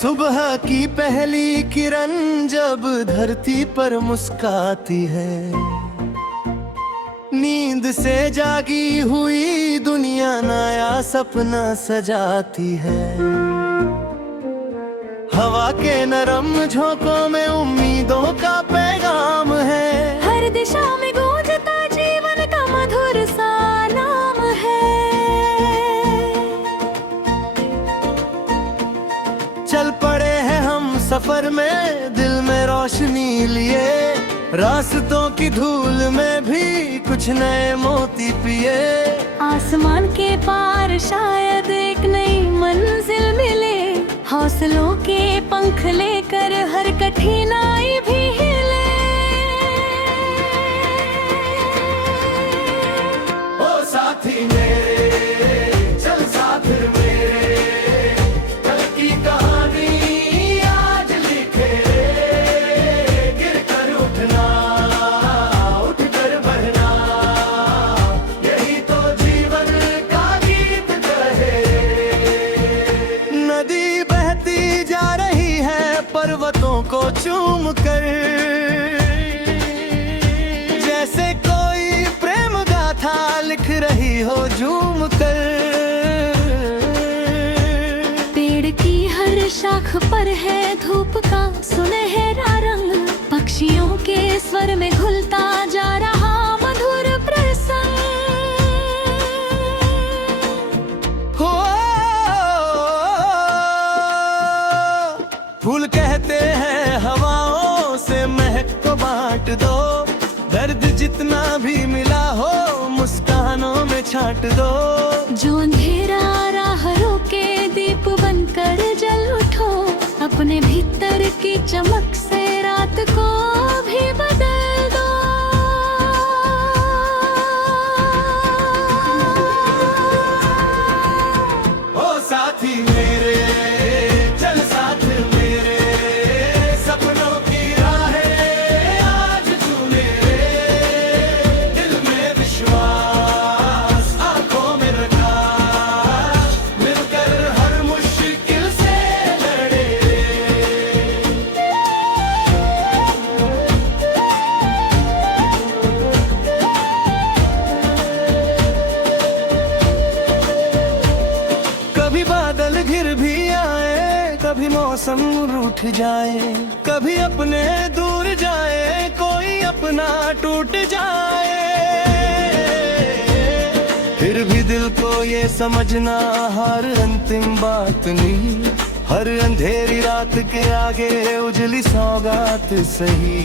सुबह की पहली किरण जब धरती पर मुस्काती है, नींद से जागी हुई दुनिया नया सपना सजाती है। हवा के नरम झोंकों में उम्मीदों का पैगाम है, हर दिशा में गूंजता जीवन का मधुर सा नाम है। चल पड़े हैं हम सफर में दिल में रोशनी लिए, रास्तों की धूल में भी कुछ नए मोती पिए। आसमान के पार शायद एक नई मंजिल मिले, हौसलों के पंख लेकर हर कठिनाई भी हिले। ओ साथी मेरे चल साथ मेरे, कल की कहानी आज लिखे रे। गिर कर उठना उठ कर बढ़ना, यही तो जीवन का गीत कहे। नदी बहती जा रही है पर्वतों को चूम कर, जैसे कोई प्रेम गाथा लिख रही हो झूम कर। पेड़ की हर शाख पर है धूप का सुनहरा रंग, पक्षियों के स्वर में घुलता जा रहा मधुर प्रसंग। हो फूल कहते हैं हवाओं से महक को बांट दो, दर्द जितना भी मिला हो मुस्कानों में छांट दो। जो अंधेरा राह रोके दीप बनकर जल उठो, अपने भीतर की चमक से रात को भी बदल दो। ओ साथी मेरे चल साथ मेरे, सपनों की राहें आज चूमे रे। दिल में विश्वास आंखों में रखा, मिलकर हर मुश्किल से लड़े रे। कभी बादल घिर भी आए, कभी मौसम रूठ जाए, कभी अपने दूर जाए कोई अपना टूट जाए। फिर भी दिल को ये समझना हर अंतिम बात नहीं, हर अंधेरी रात के आगे उजली सौगात सही।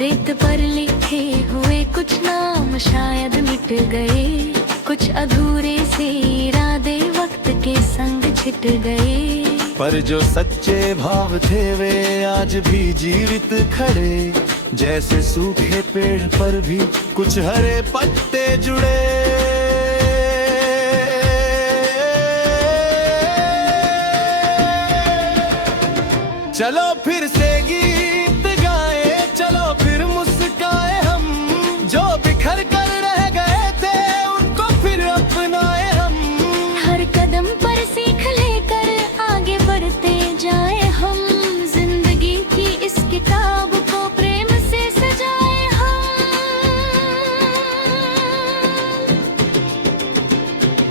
रेत पर लिखे हुए कुछ नाम शायद मिट गए, कुछ अधूरे से इरादे वक्त के संग छिट गए। पर जो सच्चे भाव थे वे आज भी जीवित खड़े, जैसे सूखे पेड़ पर भी कुछ हरे पत्ते जुड़े। चलो फिर से गीत गाए, चलो फिर मुस्काए हम, जो बिखर कर रह गए थे उनको फिर अपनाए हम। हर कदम पर सीख लेकर आगे बढ़ते जाए हम, जिंदगी की इस किताब को प्रेम से सजाए हम।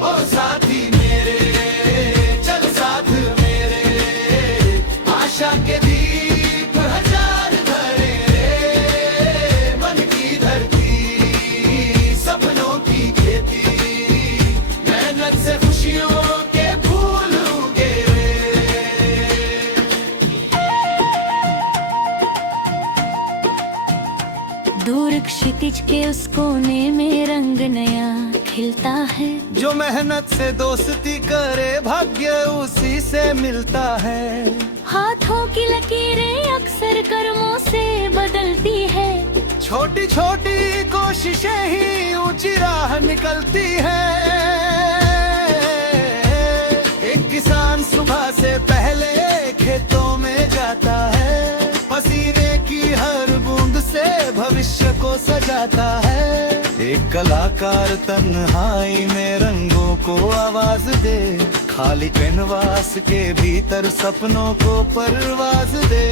ओ साथी मेरे चल साथ मेरे, आशा के दीप हजार धरे रे। मन की धरती सपनों की खेती, मेहनत से खुशियों के फूल उगे रे। दूर क्षितिज के उस कोने में रंग नया खिलता है, जो मेहनत से दोस्ती करे भाग्य उसी से मिलता है। हाथों की लकीरें अक्सर कर्मों से बदलती है, छोटी छोटी कोशिशें ही ऊंची राह निकलती है। एक किसान सुबह से पहले खेतों में जाता है, पसीने की हर बूंद से भविष्य को सजाता है। एक कलाकार तन्हाई में रंगों को आवाज दे, खाली कैनवास के भीतर सपनों को परवाज दे।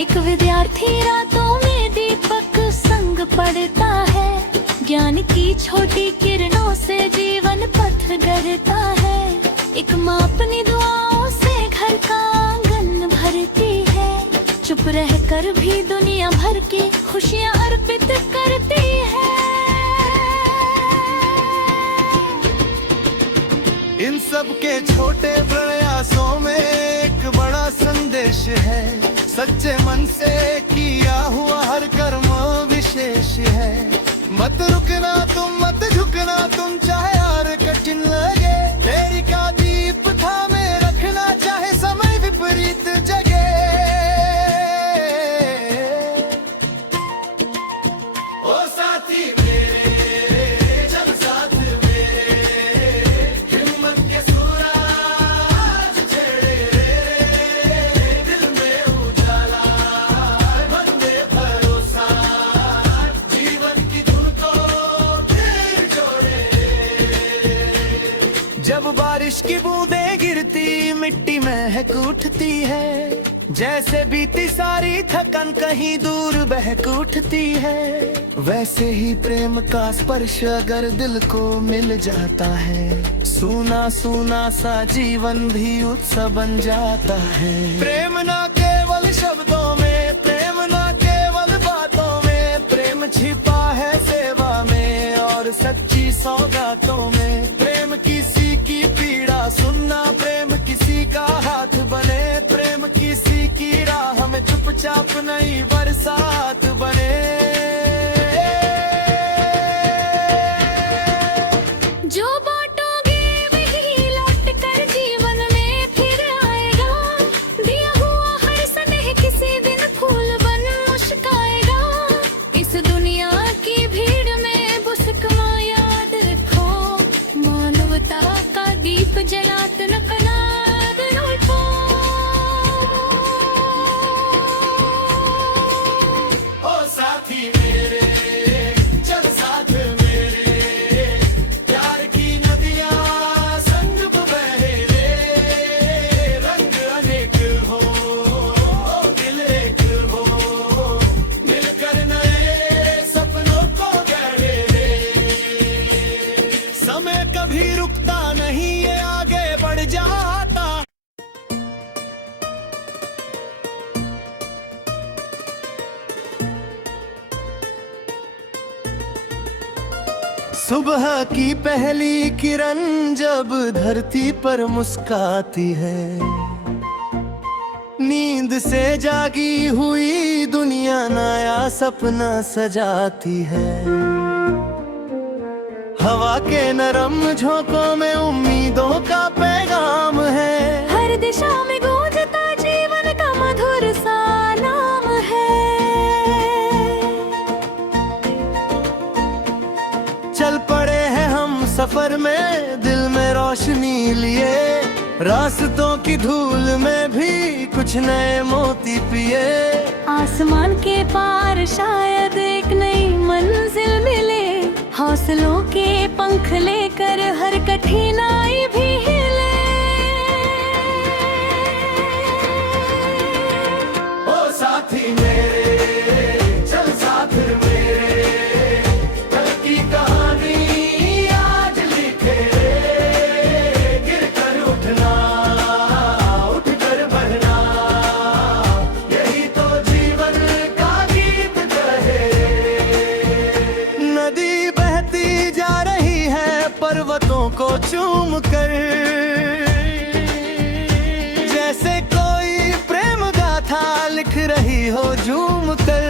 एक विद्यार्थी रातों में दीपक संग पढ़ता है, ज्ञान की छोटी किरणों से जीवन पथ गढ़ता है। एक माँ अपनी दुआओं से घर का आंगन भरती है, चुप रहकर भी दुनिया भर की खुशियाँ अर्पित करती है। इन सब के छोटे प्रयासों में एक बड़ा संदेश है, सच्चे मन से किया हुआ हर कर्म विशेष है। मत रुकना तुम, मत झुकना तुम, चाहे यार कठिन लगे। तेरी का दीप थामे रखना, चाहे समय विपरीत जगे। ओ साथी मेरे, चल साथ मेरे, हिम्मत के सूरज छेड़े रे, दिल में उजाला मन में भरोसा, जीवन की धुन को फिर जोड़े। जब बारिश की बूंदें गिरती मिट्टी महक उठती है, जैसे बीती सारी थकन कहीं दूर बहक उठती है। वैसे ही प्रेम का स्पर्श अगर दिल को मिल जाता है, सूना सूना सा जीवन भी उत्सव बन जाता है। प्रेम ना केवल शब्दों में, प्रेम ना केवल बातों में, प्रेम छिपा है सेवा में और सच्ची सौगातों में। प्रेम किसी की पीड़ा सुनना, प्रेम किसी का हाथ बने, प्रेम किसी की राह में चुपचाप नहीं बरसात बने। जो बांटोगे वही लौट कर जीवन में फिर आएगा, दिया हुआ हर स्नेह किसी दिन फूल बन मुस्काएगा। इस दुनिया की भीड़ में बुसकमा याद रखो, मानवता का दीप जलात न कनाद उठो। ओ साथी मेरे, चल साथ मेरे, प्यार की नदियाँ संग बहे रे। रंग अनेक हो, दिल एक हो, मिलकर नए सपनों को गढ़े रे। समय कभी रुकता नहीं, ये आगे बढ़ जाता। सुबह की पहली किरण जब धरती पर मुस्काती है, नींद से जागी हुई दुनिया नया सपना सजाती है। हवा के नरम झोंकों में उम्मीदों का पैगाम है, हर दिशा में गूंजता जीवन का मधुर सा नाम है। चल पड़े हैं हम सफर में, दिल में रोशनी लिए, रास्तों की धूल में भी कुछ नए मोती पिए। आसमान के पार शायद एक नई मंजिल मिले, हौसलों के पंख लेकर हर कठिनाई भी हिले। ओ साथी मेरे, चल साथ मेरे, कल की कहानी आज लिखे रे। गिर कर उठना, उठ कर बढ़ना, यही तो जीवन का गीत कहे रे। नदी बहती जा रही है पर्वतों को चूम कर, जैसे कोई प्रेम गाथा लिख रही हो झूम कर।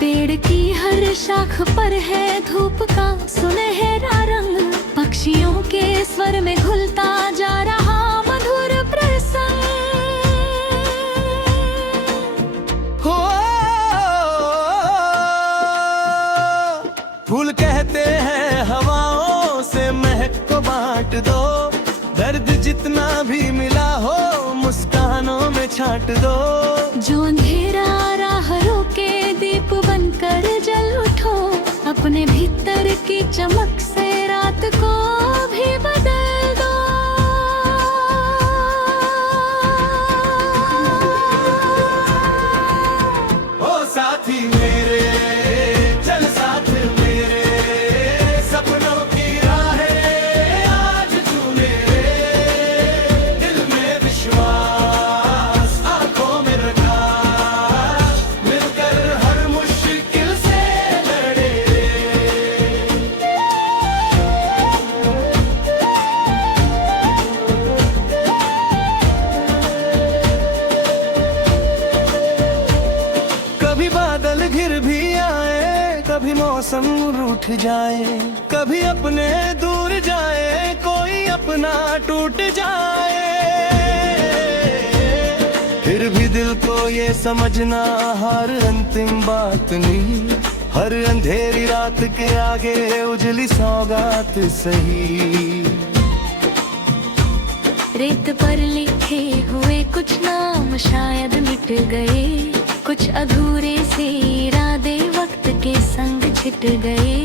पेड़ की हर शाख पर है धूप का सुनहरा रंग, पक्षियों के स्वर में घुलता जा रहा मधुर प्रसंग। हो फूल कहते हैं हवाओं से महक को बांट दो, दर्द जितना भी मिला हो मुस्कानों में छाट दो। जो अंधेरा राह रोके दीप बनकर जल उठे, अपने भीतर की चमक से रात को भी बदल दो। ओ साथी मेरे, चल साथ मेरे, सपनों की राहें आज तूने, दिल में विश्वास आंखों में रखा, मिलकर हर मुश्किल से लड़े। कभी बादल घिर भी आए, कभी मौसम रूठ जाए, कभी अपने दूर जाए, कोई अपना टूट जाए, फिर भी दिल को ये समझना हार अंतिम बात नहीं, हर अंधेरी रात के आगे उजली सौगात सही। रेत पर लिखे हुए कुछ नाम शायद मिट गए, कुछ अधूरे से इरादे वक्त के संग छिट गए,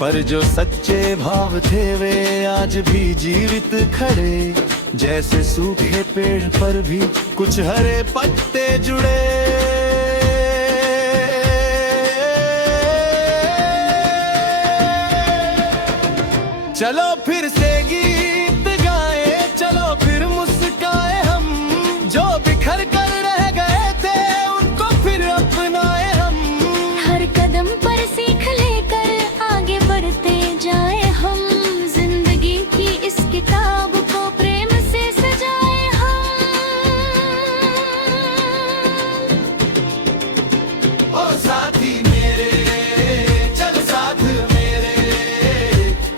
पर जो सच्चे भाव थे वे आज भी जीवित खड़े, जैसे सूखे पेड़ पर भी कुछ हरे पत्ते जुड़े। चलो फिर से गीत गाए, चलो फिर मुस्काए हम, जो बिखर कर रह गए थे उनको फिर अपनाए हम। हर कदम पर सीख लेकर आगे बढ़ते जाए हम, जिंदगी की इस किताब को प्रेम से सजाए हम। ओ साथी मेरे, चल साथ मेरे,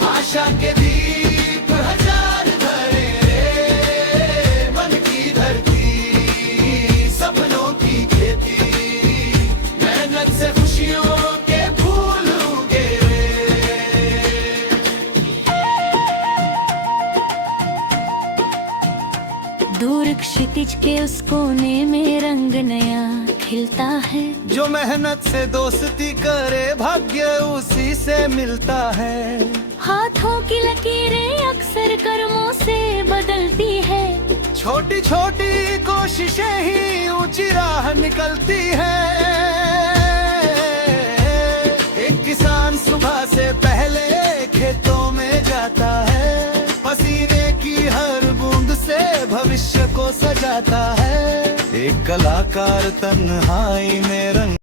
आशा के दीप हजार धरे रे, मन की धरती सपनों की खेती, मेहनत से खुशियों के फूल उगे रे। दूर क्षितिज के उस कोने में रंग नया खिलता है, जो मेहनत से दोस्ती करे भाग्य उसी से मिलता है। हाथों की लकीरें अक्सर कर्मों से बदलती है, छोटी छोटी कोशिशें ही ऊंची राह निकलती है। एक किसान सुबह से पहले खेतों में जाता है, पसीने की हर बूंद से भविष्य को सजाता है। एक कलाकार तन्हाई में रंग